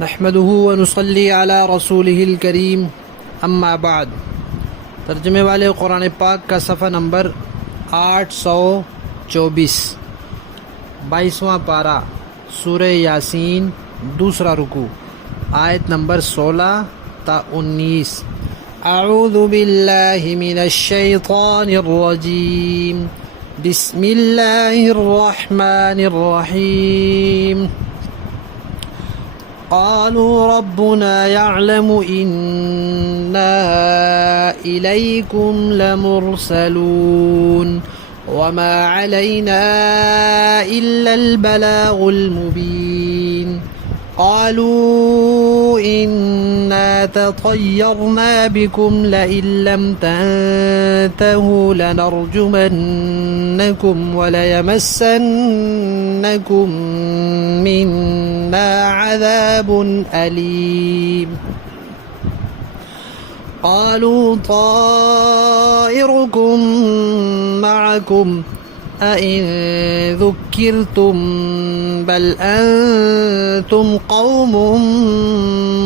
نحمده ونصلي على رسوله الكريم اما بعد۔ ترجمے والے قرآن پاک کا صفحہ نمبر 824، 22واں پارہ، سورہ یاسین، دوسرا رکوع، آیت نمبر 16 تا 19۔ اعوذ باللہ من الشیطان الرجیم، بسم اللہ الرحمن الرحیم۔ قالوا ربنا يعلم إنا إليكم لمرسلون وما علينا إلا البلاغ المبين۔ قالوا إنا تطيرنا بكم لئن لم تنتهوا لنرجمنكم وليمسنكم منا عذاب أليم۔ قالوا طائركم معكم أئن ذكرتم بل أنتم قوم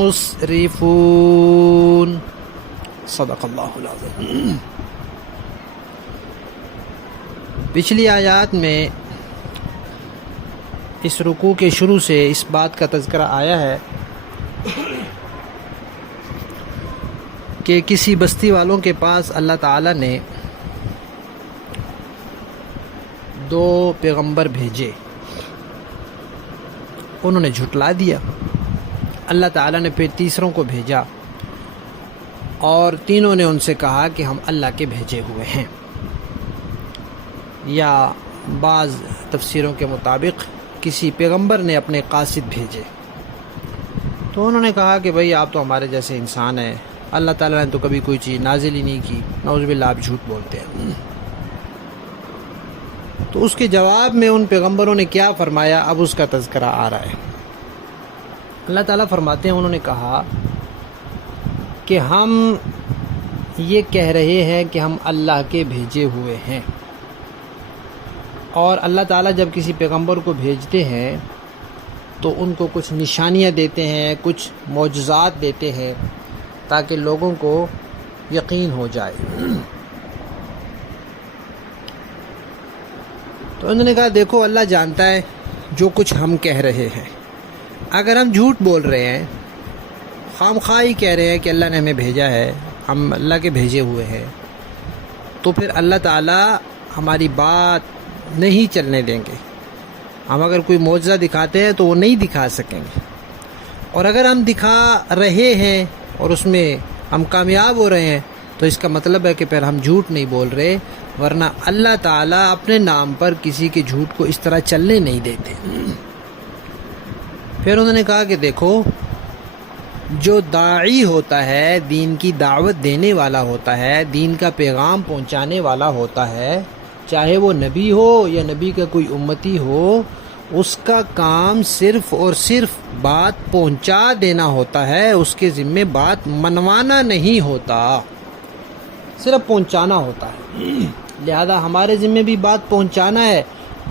مسرفون۔ صدق اللہ العظیم۔ پچھلی آیات میں اس رکوع کے شروع سے اس بات کا تذکرہ آیا ہے کہ کسی بستی والوں کے پاس اللہ تعالیٰ نے 2 پیغمبر بھیجے، انہوں نے جھٹلا دیا۔ اللہ تعالیٰ نے پھر تیسروں کو بھیجا اور تینوں نے ان سے کہا کہ ہم اللہ کے بھیجے ہوئے ہیں، یا بعض تفسیروں کے مطابق کسی پیغمبر نے اپنے قاصد بھیجے، تو انہوں نے کہا کہ بھئی آپ تو ہمارے جیسے انسان ہیں، اللہ تعالیٰ نے تو کبھی کوئی چیز نازل ہی نہیں کی، نعوذ باللہ آپ جھوٹ بولتے ہیں۔ تو اس کے جواب میں ان پیغمبروں نے کیا فرمایا، اب اس کا تذکرہ آ رہا ہے۔ اللہ تعالیٰ فرماتے ہیں انہوں نے کہا کہ ہم یہ کہہ رہے ہیں کہ ہم اللہ کے بھیجے ہوئے ہیں، اور اللہ تعالیٰ جب کسی پیغمبر کو بھیجتے ہیں تو ان کو کچھ نشانیاں دیتے ہیں، کچھ معجزات دیتے ہیں تاکہ لوگوں کو یقین ہو جائے۔ تو انہوں نے کہا دیکھو اللہ جانتا ہے جو کچھ ہم کہہ رہے ہیں، اگر ہم جھوٹ بول رہے ہیں، خام خواہی کہہ رہے ہیں کہ اللہ نے ہمیں بھیجا ہے، ہم اللہ کے بھیجے ہوئے ہیں، تو پھر اللہ تعالیٰ ہماری بات نہیں چلنے دیں گے۔ ہم اگر کوئی معجزہ دکھاتے ہیں تو وہ نہیں دکھا سکیں گے، اور اگر ہم دکھا رہے ہیں اور اس میں ہم کامیاب ہو رہے ہیں تو اس کا مطلب ہے کہ پھر ہم جھوٹ نہیں بول رہے، ورنہ اللہ تعالیٰ اپنے نام پر کسی کے جھوٹ کو اس طرح چلنے نہیں دیتے۔ پھر انہوں نے کہا کہ دیکھو جو داعی ہوتا ہے، دین کی دعوت دینے والا ہوتا ہے، دین کا پیغام پہنچانے والا ہوتا ہے، چاہے وہ نبی ہو یا نبی کا کوئی امتی ہو، اس کا کام صرف اور صرف بات پہنچا دینا ہوتا ہے، اس کے ذمے بات منوانا نہیں ہوتا، صرف پہنچانا ہوتا ہے۔ لہذا ہمارے ذمے بھی بات پہنچانا ہے۔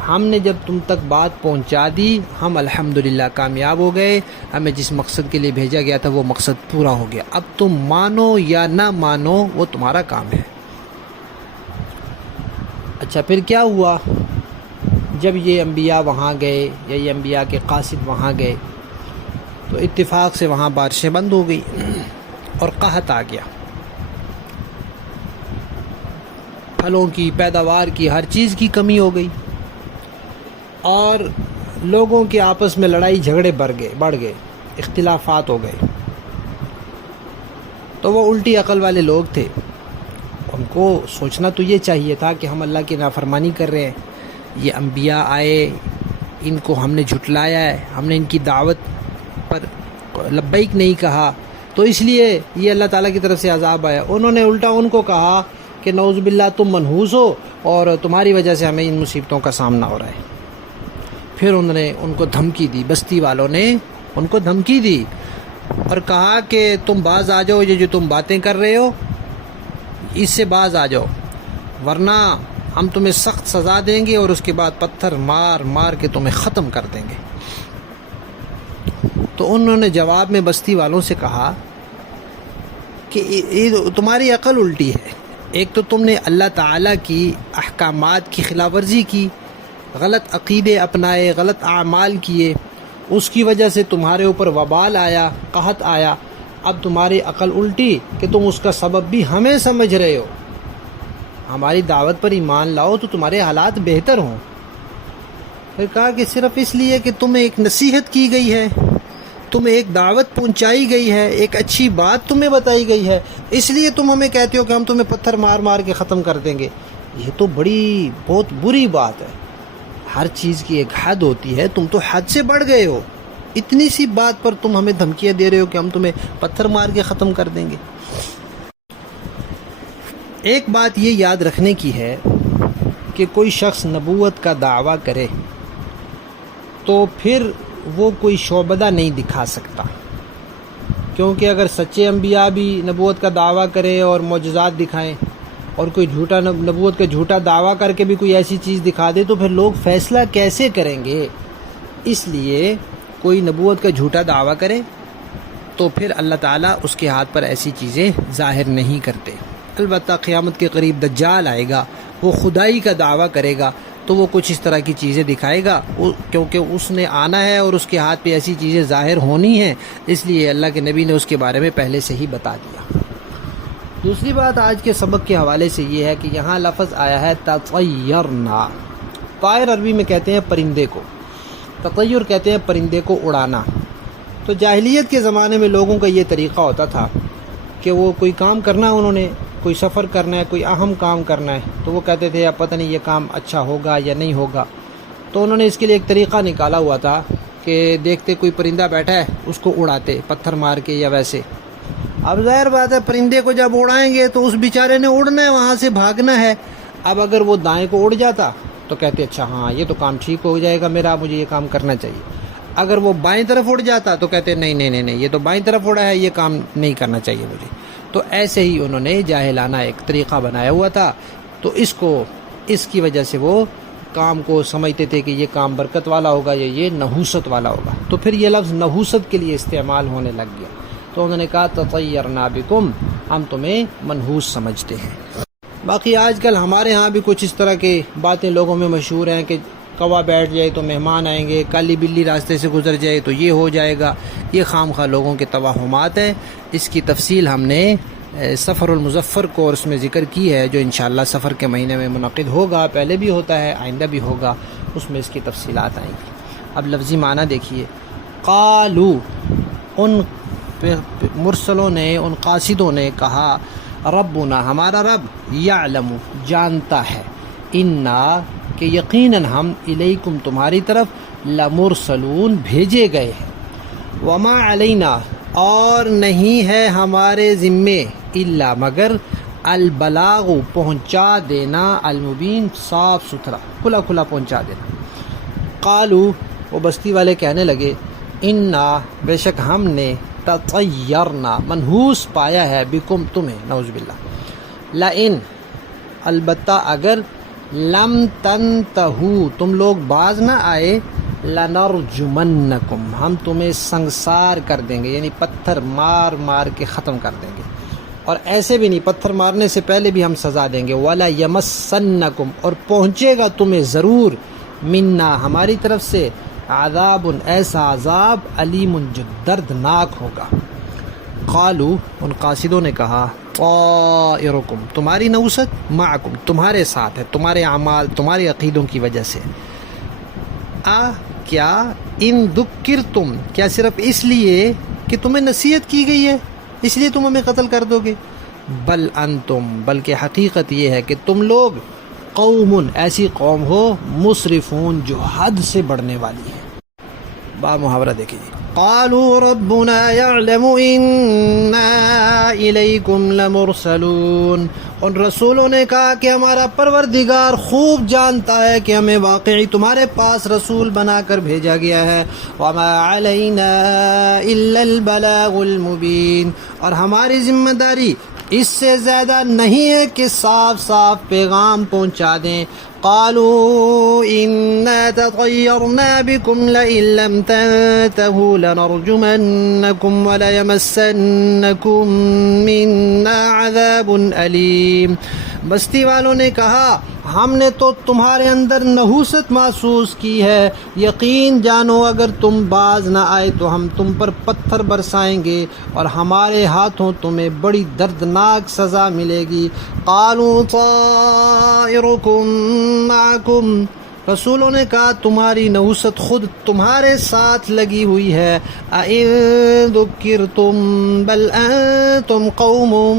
ہم نے جب تم تک بات پہنچا دی، ہم الحمدللہ کامیاب ہو گئے، ہمیں جس مقصد کے لیے بھیجا گیا تھا وہ مقصد پورا ہو گیا۔ اب تم مانو یا نہ مانو وہ تمہارا کام ہے۔ اچھا پھر کیا ہوا؟ جب یہ انبیاء وہاں گئے یا یہ انبیاء کے قاصد وہاں گئے تو اتفاق سے وہاں بارشیں بند ہو گئی اور قحط آ گیا، پھلوں کی، پیداوار کی، ہر چیز کی کمی ہو گئی، اور لوگوں کے آپس میں لڑائی جھگڑے بڑھ گئے، اختلافات ہو گئے۔ تو وہ الٹی عقل والے لوگ تھے، ان کو سوچنا تو یہ چاہیے تھا کہ ہم اللہ کی نافرمانی کر رہے ہیں، یہ انبیاء آئے، ان کو ہم نے جھٹلایا ہے، ہم نے ان کی دعوت پر لبیک نہیں کہا، تو اس لیے یہ اللہ تعالیٰ کی طرف سے عذاب آیا۔ انہوں نے الٹا ان کو کہا کہ نعوذ باللہ تم منحوس ہو اور تمہاری وجہ سے ہمیں ان مصیبتوں کا سامنا ہو رہا ہے۔ پھر انہوں نے ان کو دھمکی دی، بستی والوں نے ان کو دھمکی دی اور کہا کہ تم باز آ جاؤ، یہ جو تم باتیں کر رہے ہو اس سے باز آ جاؤ، ورنہ ہم تمہیں سخت سزا دیں گے اور اس کے بعد پتھر مار مار کے تمہیں ختم کر دیں گے۔ تو انہوں نے جواب میں بستی والوں سے کہا کہ تمہاری عقل الٹی ہے، ایک تو تم نے اللہ تعالیٰ کی احکامات کی خلاف ورزی کی، غلط عقیدے اپنائے، غلط اعمال کیے، اس کی وجہ سے تمہارے اوپر وبال آیا، قحط آیا۔ اب تمہاری عقل الٹی کہ تم اس کا سبب بھی ہمیں سمجھ رہے ہو، ہماری دعوت پر ایمان لاؤ تو تمہارے حالات بہتر ہوں۔ پھر کہا کہ صرف اس لیے کہ تمہیں ایک نصیحت کی گئی ہے، تمہیں ایک دعوت پہنچائی گئی ہے، ایک اچھی بات تمہیں بتائی گئی ہے، اس لیے تم ہمیں کہتے ہو کہ ہم تمہیں پتھر مار مار کے ختم کر دیں گے۔ یہ تو بہت بری بات ہے۔ ہر چیز کی ایک حد ہوتی ہے، تم تو حد سے بڑھ گئے ہو، اتنی سی بات پر تم ہمیں دھمکیاں دے رہے ہو کہ ہم تمہیں پتھر مار کے ختم کر دیں گے۔ ایک بات یہ یاد رکھنے کی ہے کہ کوئی شخص نبوت کا دعویٰ کرے تو پھر وہ کوئی شعبدہ نہیں دکھا سکتا، کیونکہ اگر سچے انبیاء بھی نبوت کا دعویٰ کریں اور معجزات دکھائیں، اور کوئی جھوٹا نبوت کا جھوٹا دعویٰ کر کے بھی کوئی ایسی چیز دکھا دے تو پھر لوگ فیصلہ کیسے کریں گے؟ اس لیے کوئی نبوت کا جھوٹا دعویٰ کرے تو پھر اللہ تعالیٰ اس کے ہاتھ پر ایسی چیزیں ظاہر نہیں کرتے۔ البتہ قیامت کے قریب دجال آئے گا، وہ خدائی کا دعویٰ کرے گا تو وہ کچھ اس طرح کی چیزیں دکھائے گا، کیونکہ اس نے آنا ہے اور اس کے ہاتھ پہ ایسی چیزیں ظاہر ہونی ہیں، اس لیے اللہ کے نبی نے اس کے بارے میں پہلے سے ہی بتا دیا۔ دوسری بات آج کے سبق کے حوالے سے یہ ہے کہ یہاں لفظ آیا ہے تطیرنا۔ طائر عربی میں کہتے ہیں پرندے کو، تطیر کہتے ہیں پرندے کو اڑانا۔ تو جاہلیت کے زمانے میں لوگوں کا یہ طریقہ ہوتا تھا کہ وہ کوئی کام کرنا، انہوں نے کوئی سفر کرنا ہے، کوئی اہم کام کرنا ہے، تو وہ کہتے تھے اب پتہ نہیں یہ کام اچھا ہوگا یا نہیں ہوگا، تو انہوں نے اس کے لیے ایک طریقہ نکالا ہوا تھا کہ دیکھتے کوئی پرندہ بیٹھا ہے اس کو اڑاتے پتھر مار کے یا ویسے۔ اب ظاہر بات ہے پرندے کو جب اڑائیں گے تو اس بیچارے نے اڑنا ہے، وہاں سے بھاگنا ہے۔ اب اگر وہ دائیں کو اڑ جاتا تو کہتے اچھا ہاں یہ تو کام ٹھیک ہو جائے گا میرا، مجھے یہ کام کرنا چاہیے۔ اگر وہ بائیں طرف اڑ جاتا تو کہتے نہیں یہ تو بائیں طرف اڑا ہے، یہ کام نہیں کرنا چاہیے مجھے۔ تو ایسے ہی انہوں نے جاہلانہ ایک طریقہ بنایا ہوا تھا، تو اس کی وجہ سے وہ کام کو سمجھتے تھے کہ یہ کام برکت والا ہوگا یا یہ نحوست والا ہوگا، تو پھر یہ لفظ نحوست کے لیے استعمال ہونے لگ گیا۔ تو انہوں نے کہا تطیرنا بکم، ہم تمہیں منحوس سمجھتے ہیں۔ باقی آج کل ہمارے ہاں بھی کچھ اس طرح کی باتیں لوگوں میں مشہور ہیں کہ کوا بیٹھ جائے تو مہمان آئیں گے، کالی بلی راستے سے گزر جائے تو یہ ہو جائے گا۔ یہ خام خواہ لوگوں کے توہمات ہیں۔ اس کی تفصیل ہم نے سفر المظفر کورس میں ذکر کی ہے، جو انشاءاللہ سفر کے مہینے میں منعقد ہوگا، پہلے بھی ہوتا ہے آئندہ بھی ہوگا، اس میں اس کی تفصیلات آئیں گی۔ اب لفظی معنی دیکھیے، قالو، ان مرسلوں نے، ان قاصدوں نے کہا، ربنا، ہمارا رب، یعلم، جانتا ہے، انا، کہ یقیناً ہم، الیکم، تمہاری طرف، لمرسلون، بھیجے گئے ہیں، وما علینا، اور نہیں ہے ہمارے ذمے، الا، مگر، البلاغ، پہنچا دینا، المبین، صاف ستھرا، کھلا کھلا پہنچا دینا۔ قالو، وہ بستی والے کہنے لگے، انا، بے شک ہم نے، تطیرنا، منحوس پایا ہے، بکم، تمہیں، نعوذ باللہ، لئن، البتہ اگر، لم تنتہو، تم لوگ باز نہ آئے، لنرجمنکم، ہم تمہیں سنگسار کر دیں گے، یعنی پتھر مار مار کے ختم کر دیں گے، اور ایسے بھی نہیں، پتھر مارنے سے پہلے بھی ہم سزا دیں گے، ولا یمسنکم، اور پہنچے گا تمہیں ضرور، منا، ہماری طرف سے، عذاب، ایسا عذاب، علیم، جو دردناک ہوگا۔ قالو، ان قاصدوں نے کہا، طائرکم، تمہاری نوست، معکم، تمہارے ساتھ ہے، تمہارے اعمال، تمہارے عقیدوں کی وجہ سے، کیا، ان ذکرتم، کیا صرف اس لیے کہ تمہیں نصیحت کی گئی ہے اس لیے تم ہمیں قتل کر دو گے؟ بل انتم، بلکہ حقیقت یہ ہے کہ تم لوگ، قوم، ایسی قوم ہو، مسرفون، جو حد سے بڑھنے والی ہے۔ با محاورہ دیکھیں جی، قالوا ربنا يعلم انا الیکم لمرسلون، ان رسولوں نے کہا کہ ہمارا پروردگار خوب جانتا ہے کہ ہمیں واقعی تمہارے پاس رسول بنا کر بھیجا گیا ہے، وما علینا الا البلاغ المبین، اور ہماری ذمہ داری اس سے زیادہ نہیں ہے کہ صاف صاف پیغام پہنچا دیں. قالوا إنا تطيرنا بكم لئن لم تنتهوا لنرجمنكم وليمسنكم منا عذاب أليم. بستی والوں نے کہا ہم نے تو تمہارے اندر نحوست محسوس کی ہے، یقین جانو اگر تم باز نہ آئے تو ہم تم پر پتھر برسائیں گے اور ہمارے ہاتھوں تمہیں بڑی دردناک سزا ملے گی. قالوا طائركم معكم. رسولوں نے کہا تمہاری نحوست خود تمہارے ساتھ لگی ہوئی ہے. اَإِن ذُكِّرْتُم بَلْ أَنتُمْ قَوْمٌ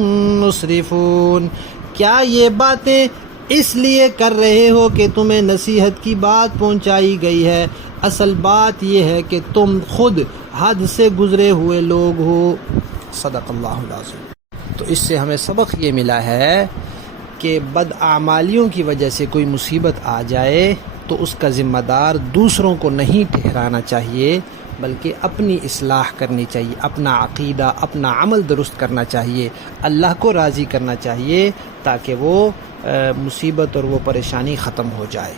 مُسْرِفُونَ. کیا یہ باتیں اس لیے کر رہے ہو کہ تمہیں نصیحت کی بات پہنچائی گئی ہے؟ اصل بات یہ ہے کہ تم خود حد سے گزرے ہوئے لوگ ہو. صدق اللہ العظیم. تو اس سے ہمیں سبق یہ ملا ہے کہ بداعمالیوں کی وجہ سے کوئی مصیبت آ جائے تو اس کا ذمہ دار دوسروں کو نہیں ٹھہرانا چاہیے، بلکہ اپنی اصلاح کرنی چاہیے، اپنا عقیدہ، اپنا عمل درست کرنا چاہیے، اللہ کو راضی کرنا چاہیے تاکہ وہ مصیبت اور وہ پریشانی ختم ہو جائے.